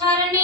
पत्थर ने